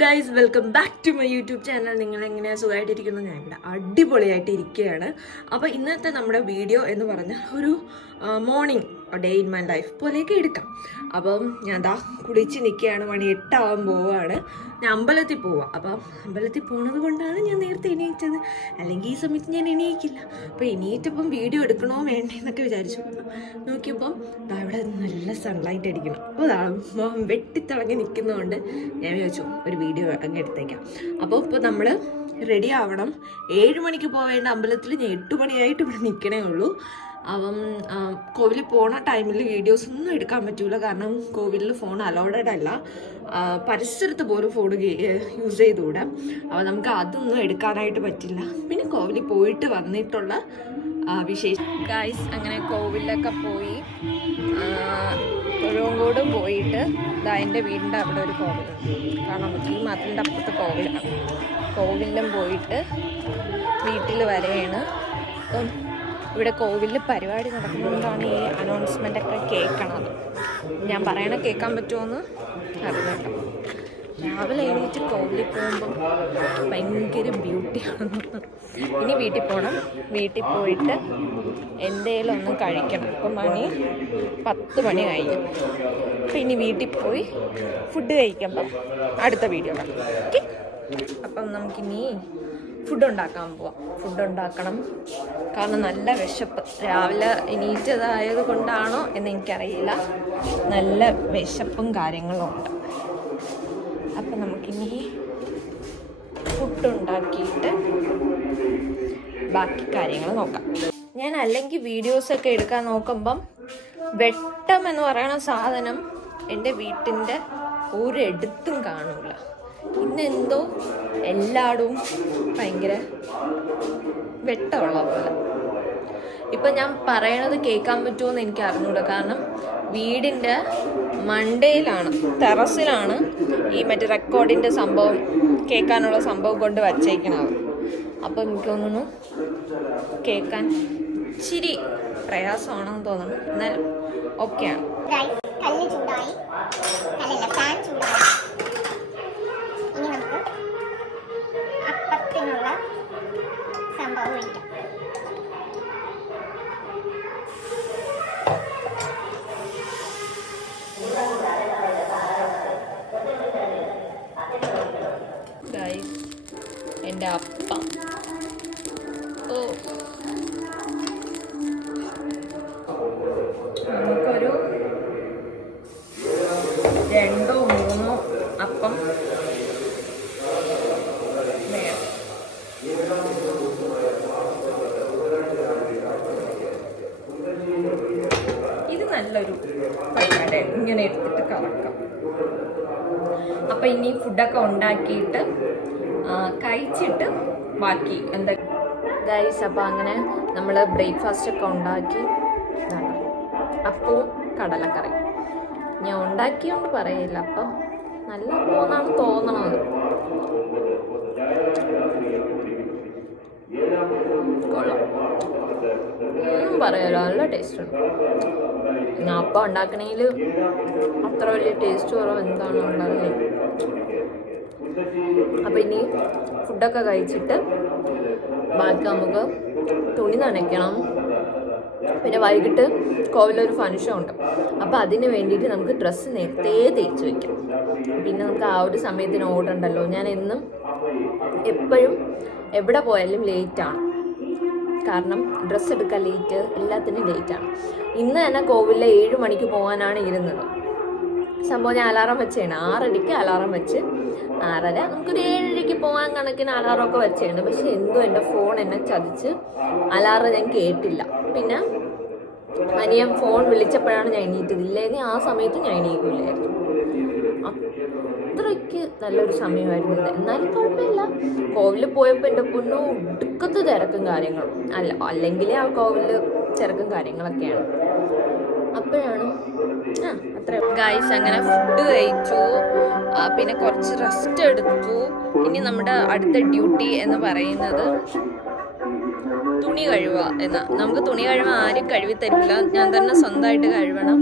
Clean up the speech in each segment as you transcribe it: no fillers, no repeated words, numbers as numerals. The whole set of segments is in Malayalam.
Guys, welcome back to my YouTube channel. നിങ്ങൾ എങ്ങനെയാണ് സുഖമായിട്ടിരിക്കുന്നത്? ഞാൻ ഇവിടെ അടിപൊളിയായിട്ട് ഇരിക്കുകയാണ്. അപ്പോൾ ഇന്നത്തെ നമ്മുടെ വീഡിയോ എന്ന് പറഞ്ഞാൽ ഒരു morning day in my life പോലെയൊക്കെ എടുക്കാം. അപ്പം ഞാൻ ദാ കുളിച്ച് നിൽക്കുകയാണ്. മണി 8 പോവുകയാണ്. ഞാൻ അമ്പലത്തിൽ പോവാം. അപ്പം അമ്പലത്തിൽ പോണത് കൊണ്ടാണ് ഞാൻ നേരത്തെ എണീറ്റത്. അല്ലെങ്കിൽ ഈ സമയത്ത് ഞാൻ എണീക്കില്ല. അപ്പോൾ എണീറ്റപ്പം വീഡിയോ എടുക്കണോ വേണ്ടേ എന്നൊക്കെ വിചാരിച്ചു. നോക്കിയപ്പം ഇവിടെ നല്ല സൺലൈറ്റ് അടിക്കണം. അപ്പോൾ വെട്ടിത്തിളങ്ങി നിൽക്കുന്നതുകൊണ്ട് ഞാൻ വിചാരിച്ചു ഒരു വീഡിയോ അങ്ങ് എടുത്തേക്കാം. അപ്പോൾ ഇപ്പോൾ നമ്മൾ റെഡി ആവണം. 7 മണിക്ക് പോവേണ്ട അമ്പലത്തിൽ ഞാൻ 8 മണിയായിട്ട് ഇവിടെ നിൽക്കണേ ഉള്ളൂ. അപ്പം കോവിലിൽ പോണ ടൈമിൽ വീഡിയോസ് ഒന്നും എടുക്കാൻ പറ്റൂല. കാരണം കോവിലിൽ ഫോൺ അലൗഡഡ് അല്ല. പരിസരത്ത് പോലും ഫോൺ യൂസ് ചെയ്തുകൂടാ. അപ്പോൾ നമുക്ക് അതൊന്നും എടുക്കാനായിട്ട് പറ്റില്ല. പിന്നെ കോവിലിൽ പോയിട്ട് വന്നിട്ടുള്ള വിശേഷം ഗൈസ്. അങ്ങനെ കോവിലൊക്കെ പോയി തൊഴുവങ്കോടും പോയിട്ട് എൻ്റെ വീടിൻ്റെ അവിടെ ഒരു കോവിലുണ്ട്. കാണാൻ പറ്റും. ഈ മതിലിൻ്റെ അപ്പുറത്തെ കോവിലാണ്. കോവിലും പോയിട്ട് വീട്ടിൽ വരെയാണ്. അപ്പം ഇവിടെ കോവിലിൽ പരിപാടി നടക്കുന്നതുകൊണ്ടാണ് ഈ അനൗൺസ്മെൻ്റൊക്കെ കേൾക്കണത്. ഞാൻ പറയണ കേൾക്കാൻ പറ്റുമോയെന്ന് അറിഞ്ഞിട്ടോ. രാവിലെ എണീറ്റ് കോവിലിൽ പോകുമ്പം ഭയങ്കര ബ്യൂട്ടിയാണ്. ഇനി വീട്ടിൽ പോകണം. വീട്ടിൽ പോയിട്ട് എന്തേലും ഒന്ന് കഴിക്കണം. ഇപ്പം മണി 10 മണി കഴിഞ്ഞു. അപ്പം ഇനി വീട്ടിൽ പോയി ഫുഡ് കഴിക്കുമ്പം അടുത്ത വീഡിയോ കാണാം. ഓക്കെ, അപ്പം നമുക്കിനി ഫുഡ് ഉണ്ടാക്കാൻ പോവാം. ഫുഡ് ഉണ്ടാക്കണം. കാരണം നല്ല വിശപ്പ്. രാവിലെ എണീറ്റതായത് കൊണ്ടാണോ എന്ന് എനിക്കറിയില്ല. നല്ല വിശപ്പും കാര്യങ്ങളും ഉണ്ട്. അപ്പം നമുക്കിനി ഫുഡ് ഉണ്ടാക്കിയിട്ട് ബാക്കി കാര്യങ്ങൾ നോക്കാം. ഞാൻ അല്ലെങ്കിൽ വീഡിയോസൊക്കെ എടുക്കാൻ നോക്കുമ്പം വെട്ടം എന്ന് പറയുന്ന സാധനം എൻ്റെ വീട്ടിൻ്റെ ഒരിടത്തും കാണൂല. ഇന്നെന്തോ എല്ലായിടവും ഭയങ്കര വെട്ടമുള്ള പോലെ. ഇപ്പം ഞാൻ പറയണത് കേൾക്കാൻ പറ്റുമോയെന്ന് എനിക്ക് അറിഞ്ഞൂടാ. കാരണം വീടിൻ്റെ മണ്ടയിലാണ്, ടെറസിലാണ് ഈ മറ്റേ റെക്കോർഡിൻ്റെ സംഭവം, കേൾക്കാനുള്ള സംഭവം കൊണ്ട് വച്ചേക്കണത്. അപ്പം എനിക്ക് തോന്നുന്നു കേൾക്കാൻ ഇച്ചിരി പ്രയാസമാണെന്ന് തോന്നുന്നു. എന്നാലും ഓക്കെയാണ്. എൻ്റെ അപ്പം നമുക്കൊരു 2-3 അപ്പം വേണം. ഇത് നല്ലൊരു പരിപാടി. ഇങ്ങനെ എടുത്തിട്ട് കറക്കാം. അപ്പം ഇനി ഫുഡൊക്കെ ഉണ്ടാക്കിയിട്ട് കഴിച്ചിട്ട് ബാക്കി എന്താ ഗൈസ്. അപ്പോൾ അങ്ങനെ നമ്മൾ ബ്രേക്ക്ഫാസ്റ്റൊക്കെ ഉണ്ടാക്കി. അപ്പവും കടലക്കറി ഞാൻ ഉണ്ടാക്കിയോണ്ട് പറയില്ല. അപ്പം നല്ല അപ്പമെന്നാണ് തോന്നണത്. കൊള്ളാം, ഒന്നും പറയാലോ, നല്ല ടേസ്റ്റ് ഉണ്ട്. ഞാൻ അപ്പം ഉണ്ടാക്കണമെങ്കിൽ അത്ര വലിയ ടേസ്റ്റ് കുറവ് എന്താണെന്നുള്ളത്. അപ്പം ഇനി ഫുഡൊക്കെ കഴിച്ചിട്ട് ബാക്കി നമുക്ക് തുണി നനയ്ക്കണം. പിന്നെ വൈകിട്ട് കോവിലൊരു ഫംഗ്ഷൻ ഉണ്ട്. അപ്പോൾ അതിന് വേണ്ടിയിട്ട് നമുക്ക് ഡ്രസ്സ് നേരത്തെ തേച്ച് വയ്ക്കാം. പിന്നെ നമുക്ക് ആ ഒരു സമയത്തിന് ഓടണ്ടല്ലോ. ഞാൻ എന്നും എപ്പോഴും എവിടെ പോയാലും ലേറ്റാണ്. കാരണം ഡ്രസ്സ് എടുക്കാൻ ലേറ്റ്, എല്ലാത്തിനും ലേറ്റാണ്. ഇന്ന് തന്നെ കോവിലിൽ 7 മണിക്ക് പോകാനാണ് ഇരുന്നത്. സംഭവം ഞാൻ അലാറം വെച്ചാണ്. 6:30 അലാറം വെച്ച് 6:30 നമുക്കൊരു 7:30 പോകാൻ കണക്കിന് അലാറമൊക്കെ വെച്ചാണ്. പക്ഷെ എന്തോ എൻ്റെ ഫോൺ എന്നെ ചതിച്ച് അലാറം ഞാൻ കേട്ടില്ല. പിന്നെ അനിയൻ ഫോൺ വിളിച്ചപ്പോഴാണ് ഞാൻ എണീറ്റത്. ഇല്ലെങ്കിൽ ആ സമയത്ത് ഞാൻ എണീക്കില്ലായിരുന്നു. അത്രയ്ക്ക് നല്ലൊരു സമയമായിരുന്നു. എന്നാലും കുഴപ്പമില്ല. കോവിലിൽ പോയപ്പോൾ എൻ്റെ പൊന്നു ഒടുക്കത്ത് തിരക്കും കാര്യങ്ങളും അല്ലെങ്കിൽ ആ കോവിലിൽ തിരക്കും കാര്യങ്ങളൊക്കെയാണ്. അപ്പോഴാണ് അത്ര ഗൈസ്. അങ്ങനെ ഫുഡ് കഴിച്ചു. പിന്നെ കുറച്ച് റെസ്റ്റ് എടുത്തു. ഇനി നമ്മുടെ അടുത്ത ഡ്യൂട്ടി എന്ന് പറയുന്നത് തുണി കഴുകുക എന്നാ. നമുക്ക് തുണി കഴുകാൻ ആരും കഴുകി തരില്ല. ഞാൻ തന്നെ സ്വന്തമായിട്ട് കഴുകണം.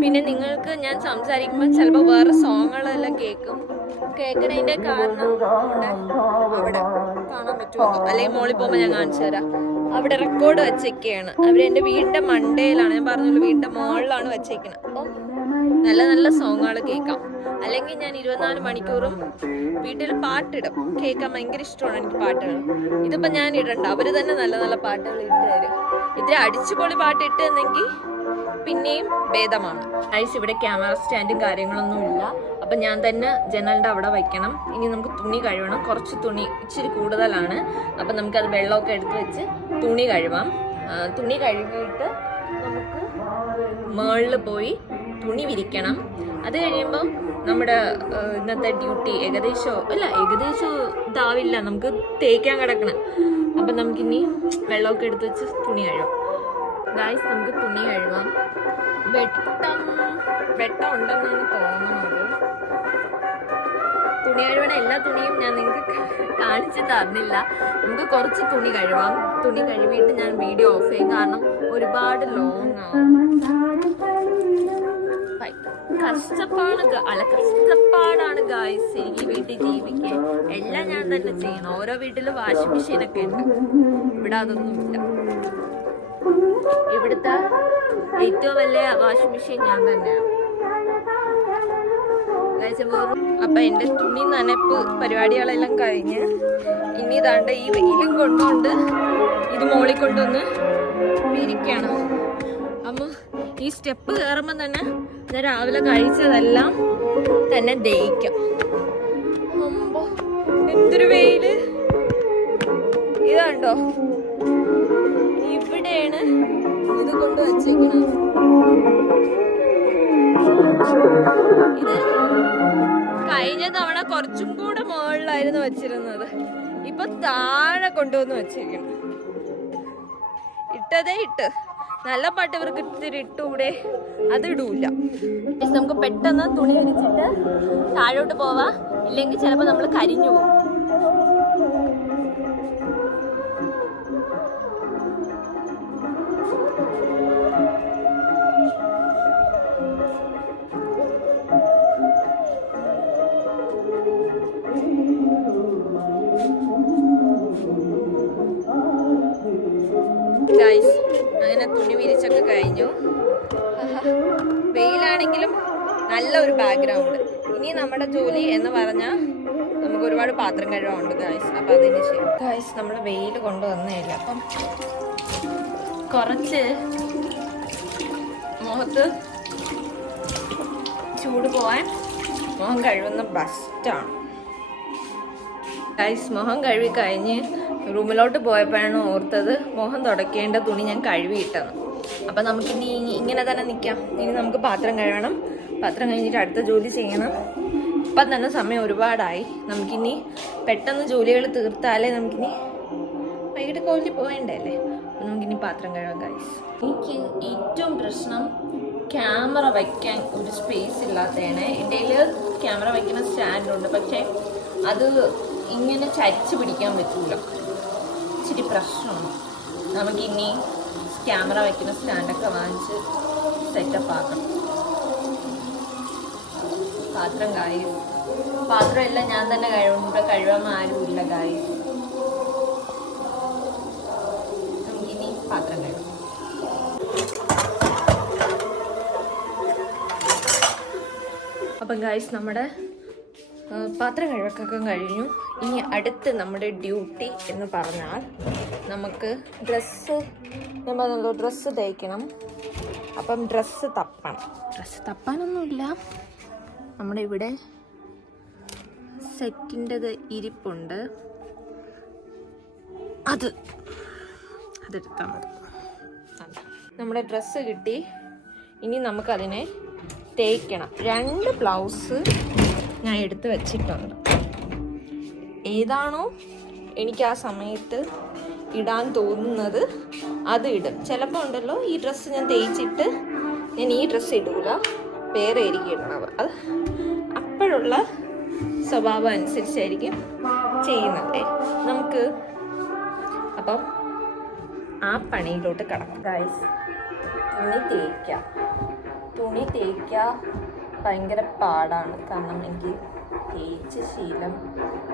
പിന്നെ നിങ്ങൾക്ക് ഞാൻ സംസാരിക്കുമ്പോൾ ചിലപ്പോൾ വേറെ സോങ്ങുകളെല്ലാം കേൾക്കും. കേൾക്കണതിന്റെ കാരണം അവിടെ കാണാൻ പറ്റുമോ, അല്ലെങ്കിൽ മോളിൽ പോകുമ്പോൾ ഞാൻ കാണിച്ചു തരാം. അവിടെ റെക്കോർഡ് വെച്ചേക്കാണ്. അവരെന്റെ വീടിന്റെ മണ്ടയിലാണ്, ഞാൻ പറഞ്ഞല്ലോ വീടിന്റെ മുകളിലാണ് വെച്ചേക്കുന്നത്. അപ്പം നല്ല നല്ല സോങ്ങുകൾ കേൾക്കാം. അല്ലെങ്കിൽ ഞാൻ 24 മണിക്കൂറും വീട്ടിൽ പാട്ടിടും. കേൾക്കാൻ ഭയങ്കര ഇഷ്ടമാണ് എനിക്ക് പാട്ടുകൾ. ഇതിപ്പോ ഞാൻ ഇടണ്ട, അവര് തന്നെ നല്ല നല്ല പാട്ടുകൾ ഇട്ട് തരും. ഇതിൽ അടിച്ചുപൊളി പാട്ട് ഇട്ടെന്നെങ്കിൽ പിന്നെയും ഭേദമാണ്. ഇവിടെ ക്യാമറ സ്റ്റാൻഡും കാര്യങ്ങളൊന്നും ഇല്ല. അപ്പൊ ഞാൻ തന്നെ ജനലിന്റെ അവിടെ വയ്ക്കണം. ഇനി നമുക്ക് തുണി കഴുകണം. കുറച്ച് തുണി ഇച്ചിരി കൂടുതലാണ്. അപ്പൊ നമുക്കത് വെള്ളമൊക്കെ എടുത്ത് വെച്ച് തുണി കഴുകാം. തുണി കഴുകിയിട്ട് നമുക്ക് മുകളിൽ പോയി തുണി വിരിക്കണം. അത് കഴിയുമ്പോൾ നമ്മുടെ ഇന്നത്തെ ഡ്യൂട്ടി ഏകദേശം ഇതാവില്ല, നമുക്ക് തേക്കാൻ കിടക്കണം. അപ്പം നമുക്കിനി വെള്ളമൊക്കെ എടുത്ത് വെച്ച് തുണി കഴുകാം. ഗായ്സ്, നമുക്ക് തുണി കഴുകാം. വെട്ടം ഉണ്ടെന്നാണ് തോന്നുന്നത്. തുണി കഴുകണ എല്ലാ തുണിയും ഞാൻ നിങ്ങൾക്ക് കാണിച്ചു തരുന്നില്ല. നമുക്ക് കുറച്ച് തുണി കഴുകാം. തുണി കഴുകിയിട്ട് ഞാൻ വീഡിയോ ഓഫ് ചെയ്യും, കാരണം ഒരുപാട് ലോങ് ആവും. കഷ്ടപ്പാടാണ് ഗായ്സ് എനിക്ക് വീട്ടിൽ ജീവിക്കാൻ. എല്ലാം ഞാൻ തന്നെ ചെയ്യണം. ഓരോ വീട്ടിലും വാഷിംഗ് മെഷീനൊക്കെ ഉണ്ട്. ഇവിടെ അതൊന്നുമില്ല. ഇവിടുത്തെ ഏറ്റവും വലിയ വാഷിംഗ് മെഷീൻ ഞാൻ തന്നെയാണ്. അപ്പൊ എന്റെ തുണി നനപ്പ് പരിപാടികളെല്ലാം കഴിഞ്ഞ് ഇനി ഇതാണ്ട് ഈ വെയിലും കൊണ്ടുകൊണ്ട് ഇത് മോളിൽ കൊണ്ടുവന്ന് വിരിക്കണം. അമ്മ ഈ സ്റ്റെപ്പ് കയറുമ്പോ തന്നെ ഞാൻ രാവിലെ കഴിച്ചതെല്ലാം തന്നെ ദഹിക്കും. അമ്പോ എന്തൊരു വെയില്! ഇതാണ്ടോ, ഇവിടെയാണ് ഇത് കൊണ്ട് വച്ചേക്കുന്നത്. ഇത് കഴിഞ്ഞ തവണ കുറച്ചും കൂടെ മുകളിലായിരുന്നു വെച്ചിരുന്നത്. ഇപ്പൊ താഴെ കൊണ്ടുവന്ന് വെച്ചേക്കണം. ഇട്ട് നല്ല പാട്ട് ഇവർക്ക് ഇത്തിരി ഇട്ടൂടെ, അത് ഇടൂല. നമുക്ക് പെട്ടെന്ന് തുണി വിരിച്ചിട്ട് താഴോട്ട് പോവാ, ഇല്ലെങ്കിൽ ചിലപ്പോൾ നമ്മൾ കരിഞ്ഞു പോകും. അങ്ങനെ തുണി വിരിച്ചൊക്കെ കഴിഞ്ഞു. വെയിലാണെങ്കിലും നല്ല ഒരു ബാക്ക്ഗ്രൗണ്ട്. ഇനി നമ്മുടെ ജോലി എന്ന് പറഞ്ഞാൽ നമുക്ക് ഒരുപാട് പാത്രം കഴുകാനുണ്ട് ഗായ്സ്. അപ്പം അതിന് ശരി ഗായ്സ്, നമ്മൾ വെയിൽ കൊണ്ടുവന്നില്ല. അപ്പം കുറച്ച് മുഖത്ത് ചൂട് പോവാൻ മുഖം കഴുകുന്ന ബെസ്റ്റാണ് ഗായ്സ്. മുഖം കഴുകി കഴിഞ്ഞ് റൂമിലോട്ട് പോയപ്പോഴാണ് ഓർത്തത് മുഖം തുടയ്ക്കേണ്ട തുണി ഞാൻ കഴുകിയിട്ടത്. അപ്പം നമുക്കിനി ഇങ്ങനെ തന്നെ നിൽക്കാം. ഇനി നമുക്ക് പാത്രം കഴുകണം. പാത്രം കഴിഞ്ഞിട്ട് അടുത്ത ജോലി ചെയ്യണം. ഇപ്പം തന്നെ സമയം ഒരുപാടായി. നമുക്കിനി പെട്ടെന്ന് ജോലികൾ തീർത്താലേ നമുക്കിനി വൈകിട്ട് കോളേജിൽ പോകേണ്ടല്ലേ. അപ്പം നമുക്കിനി പാത്രം കഴുകാം ഗൈസ്. എനിക്ക് ഏറ്റവും പ്രശ്നം ക്യാമറ വയ്ക്കാൻ ഒരു സ്പേസ് ഇല്ലാത്തതാണ്. എൻ്റെ ക്യാമറ വയ്ക്കുന്ന സ്റ്റാൻഡുണ്ട്, പക്ഷേ അത് ഇങ്ങനെ ചരിച്ച് പിടിക്കാൻ പറ്റൂല. ഇച്ചിരി പ്രശ്നമാണ്. നമുക്കിനി ക്യാമറ വയ്ക്കുന്ന സ്റ്റാൻഡൊക്കെ വാങ്ങിച്ച് സെറ്റപ്പ് ആക്കണം. പാത്രം കായും പാത്രമെല്ലാം ഞാൻ തന്നെ കഴുകാൻ ആരുമില്ല കായും. നമുക്കിനി പാത്രം കഴുകാം. അപ്പം ഗായ്സ്, നമ്മുടെ പാത്രം കഴുകൊക്കെ കഴിഞ്ഞു. ഇനി അടുത്ത് നമ്മുടെ ഡ്യൂട്ടി എന്ന് പറഞ്ഞാൽ നമുക്ക് ഡ്രസ്സ് തയ്ക്കണം. അപ്പം ഡ്രസ്സ് തപ്പാനൊന്നുമില്ല. നമ്മുടെ ഇവിടെ സെറ്റിൻ്റെത് ഇരിപ്പുണ്ട്, അതെടുത്താൽ മതി. നമ്മുടെ ഡ്രസ്സ് കിട്ടി. ഇനി നമുക്കതിനെ തേക്കണം. 2 ബ്ലൗസ് ഞാൻ എടുത്ത് വെച്ചിട്ടുണ്ട്. ഏതാണോ എനിക്ക് ആ സമയത്ത് ഇടാൻ തോന്നുന്നത് അത് ഇടും. ചിലപ്പോൾ ഉണ്ടല്ലോ, ഈ ഡ്രസ്സ് ഞാൻ തേച്ചിട്ട് ഞാൻ ഈ ഡ്രസ്സ് ഇടൂല, വേറെ ആയിരിക്കും ഇടണത്. അത് അപ്പോഴുള്ള സ്വഭാവം അനുസരിച്ചായിരിക്കും ചെയ്യുന്നത്. നമുക്ക് അപ്പം ആ പണിയിലോട്ട് കടക്കാം ഗൈസ്. തുണി തേക്കുക, ഭയങ്കര പാടാണ്. കാരണം എനിക്ക് തേച്ച് ശീലം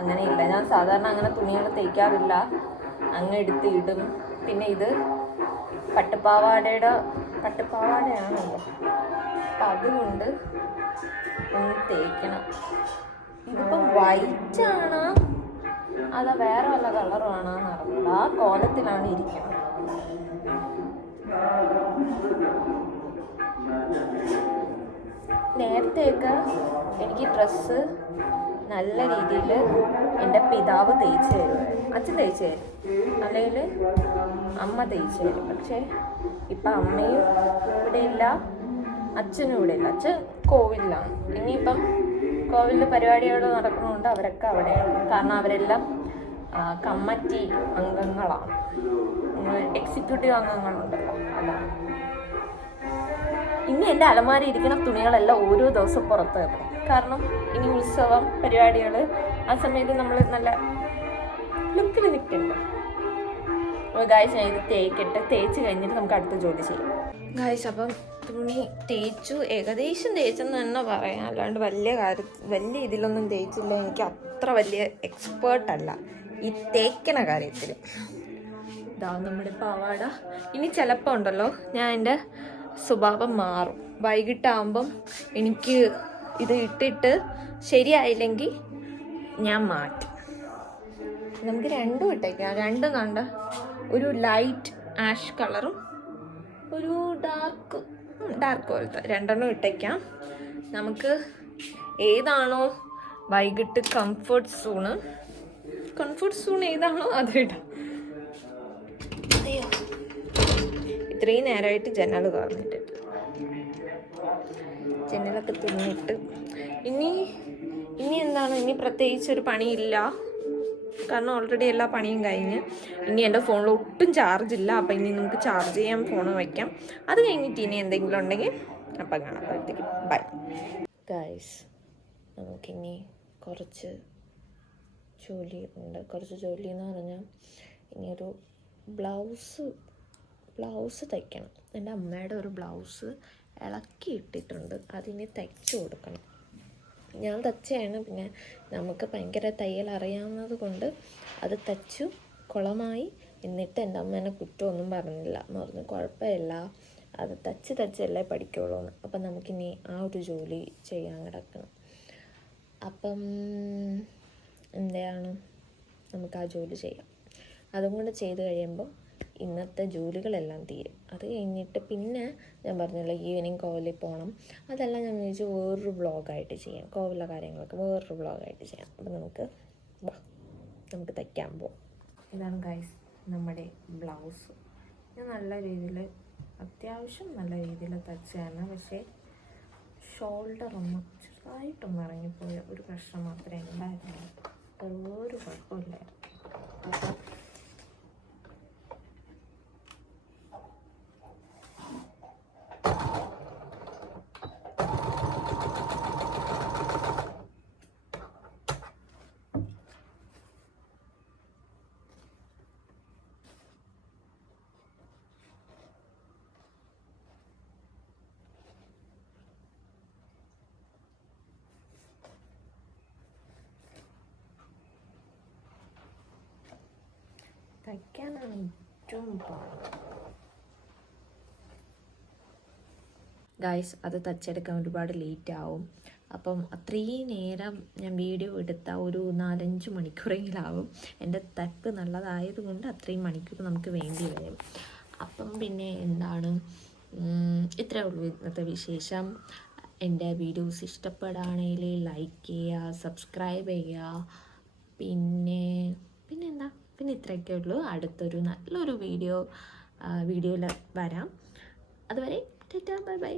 അങ്ങനെയില്ല. ഞാൻ സാധാരണ അങ്ങനെ തുണികൾ തേക്കാറില്ല, അങ്ങ് എടുത്ത് ഇടും. പിന്നെ ഇത് പട്ടുപാവാടയാണല്ലോ, അപ്പം അതുകൊണ്ട് ഒന്ന് തേക്കണം. ഇതിപ്പം വൈറ്റാണ് അതാ വേറെ വല്ല കളറുമാണോ അറിയില്ല. ആ കോലത്തിലാണ് ഇരിക്കുന്നത്. നേരത്തെയൊക്കെ എനിക്ക് ഡ്രസ്സ് നല്ല രീതിയിൽ എൻ്റെ പിതാവ് തേച്ച് തരുമായിരുന്നു, അച്ഛൻ തേച്ച് തരും, അല്ലെങ്കിൽ അമ്മ തേച്ച് തരും. പക്ഷേ ഇപ്പം അമ്മയും ഇവിടെ ഇല്ല, അച്ഛനും ഇവിടെ ഇല്ല. അച്ഛൻ കോവിലാണ്. ഇനിയിപ്പം കോവിലിൽ പരിപാടികൾ നടക്കുന്നതുകൊണ്ട് അവരൊക്കെ അവിടെയാണ്. കാരണം അവരെല്ലാം കമ്മിറ്റി അംഗങ്ങളാണ്, എക്സിക്യൂട്ടീവ് അംഗങ്ങളുണ്ടല്ലോ, അതാണ്. ഇനി എൻ്റെ അലമാരി ഇരിക്കുന്ന തുണികളെല്ലാം ഓരോ ദിവസം പുറത്ത് വെക്കണം. കാരണം ഇനി ഉത്സവം പരിപാടികൾ, ആ സമയത്ത് നമ്മൾ നല്ല ലുക്കിൽ നിൽക്കണ്ട. ഗായ്സ്, ഞാൻ ഇത് തേച്ച് കഴിഞ്ഞിട്ട് നമുക്ക് അടുത്ത ജോലി ചെയ്യാം. ഗായ്സ്, അപ്പം തുണി തേച്ചു, ഏകദേശം തേച്ചെന്ന് തന്നെ പറയാം. അല്ലാണ്ട് വലിയ ഇതിലൊന്നും തേച്ചില്ല. എനിക്ക് അത്ര വലിയ എക്സ്പേർട്ടല്ല ഈ തേക്കണ കാര്യത്തിൽ. ഇതാ നമ്മുടെ പാവാട. ഇനി ചിലപ്പോൾ ഉണ്ടല്ലോ, ഞാൻ എൻ്റെ സ്വഭാവം മാറും. വൈകിട്ടാകുമ്പം എനിക്ക് ഇത് ഇട്ടിട്ട് ശരിയായില്ലെങ്കിൽ ഞാൻ മാറ്റും. നമുക്ക് രണ്ടും ഇട്ടേക്കാം. രണ്ടും കണ്ട ഒരു ലൈറ്റ് ആഷ് കളറും ഒരു ഡാർക്ക് പോലത്തെ രണ്ടെണ്ണം ഇട്ടേക്കാം. നമുക്ക് ഏതാണോ വൈകിട്ട് കംഫർട്ട് സോൺ ഏതാണോ അത് ഇടാം. അയ്യോ, ഇത്രയും നേരമായിട്ട് ജനൽ തുറന്നിട്ട് ജനലൊക്കെ തുറന്നിട്ട് ഇനി എന്താണ്, ഇനി പ്രത്യേകിച്ചൊരു പണിയില്ല. കാരണം ഓൾറെഡി എല്ലാ പണിയും കഴിഞ്ഞ്. ഇനി എൻ്റെ ഫോണിൽ ഒട്ടും ചാർജില്ല. അപ്പം ഇനി നമുക്ക് ചാർജ് ചെയ്യാൻ ഫോൺ വയ്ക്കാം. അത് കഴിഞ്ഞിട്ട് ഇനി എന്തെങ്കിലും ഉണ്ടെങ്കിൽ അപ്പം കാണാം. അപ്പോഴത്തേക്കും ബൈ ഗൈസ്. നമുക്കിനി കുറച്ച് ജോലി ഉണ്ട്. കുറച്ച് ജോലി എന്ന് പറഞ്ഞാൽ ഇനിയൊരു ബ്ലൗസ് തയ്ക്കണം. എൻ്റെ അമ്മയുടെ ഒരു ബ്ലൗസ് ഇളക്കി ഇട്ടിട്ടുണ്ട്, അതിന് തയ്ച്ചു കൊടുക്കണം. ഞാൻ തയ്ച്ചാണ്, പിന്നെ നമുക്ക് ഭയങ്കര തയ്യൽ അറിയാവുന്നത് കൊണ്ട് അത് തയ്ച്ചു കുളമായി. എന്നിട്ട് എൻ്റെ അമ്മ എന്നെ കുറ്റമൊന്നും പറഞ്ഞില്ല എന്ന് പറഞ്ഞു, കുഴപ്പമില്ല, അത് തയ്ച്ചല്ലേ പഠിക്കുള്ളൂ എന്ന്. അപ്പം നമുക്കിനി ആ ഒരു ജോലി ചെയ്യാൻ കിടക്കണം. അപ്പം എന്താണ്, നമുക്ക് ആ ജോലി ചെയ്യാം. അതും കൂടെ ചെയ്ത് കഴിയുമ്പോൾ ഇന്നത്തെ ജോലികളെല്ലാം തീരും. അത് കഴിഞ്ഞിട്ട് പിന്നെ ഞാൻ പറഞ്ഞല്ലോ ഈവനിങ് കോവിലിൽ പോകണം. അതെല്ലാം ഞാൻ വിചാരിച്ചു വേറൊരു വ്ളോഗായിട്ട് ചെയ്യാം. കോവിലെ കാര്യങ്ങളൊക്കെ വേറൊരു വ്ളോഗായിട്ട് ചെയ്യാം. അപ്പം നമുക്ക് തയ്ക്കാൻ പോകാം. ഇതാണ് ഗൈസ് നമ്മുടെ ബ്ലൗസ്. ഞാൻ അത്യാവശ്യം നല്ല രീതിയിൽ തയ്ച്ചാണ്. പക്ഷേ ഷോൾഡർ ചെറുതായിട്ടൊന്ന് ഇറങ്ങിപ്പോയ ഒരു പ്രശ്നം മാത്രമേ ഉണ്ടായിരുന്നുള്ളൂ. ഒരു കുഴപ്പമില്ലായിരുന്നു. അപ്പം തയ്ക്കാനാണ് ഏറ്റവും പാട് ഗൈസ്. അത് തയ്ച്ചെടുക്കാൻ ഒരുപാട് ലേറ്റ് ആവും. അപ്പം അത്രയും നേരം ഞാൻ വീഡിയോ എടുത്താൽ ഒരു 4-5 മണിക്കൂറെങ്കിലാവും. എൻ്റെ തയ്പ്പ് നല്ലതായതുകൊണ്ട് അത്രയും മണിക്കൂർ നമുക്ക് വേണ്ടി വരും. അപ്പം പിന്നെ എന്താണ്, ഇത്രയേ ഉള്ളൂ ഇന്നത്തെ വിശേഷം. എൻ്റെ വീഡിയോസ് ഇഷ്ടപ്പെടുകയാണെങ്കിൽ ലൈക്ക് ചെയ്യുക, സബ്സ്ക്രൈബ് ചെയ്യുക. പിന്നെ ഇത്രയൊക്കെ ഉള്ളൂ. അടുത്തൊരു നല്ലൊരു വീഡിയോയിൽ വരാം. അതുവരെ ടാറ്റാ, ബൈ ബൈ.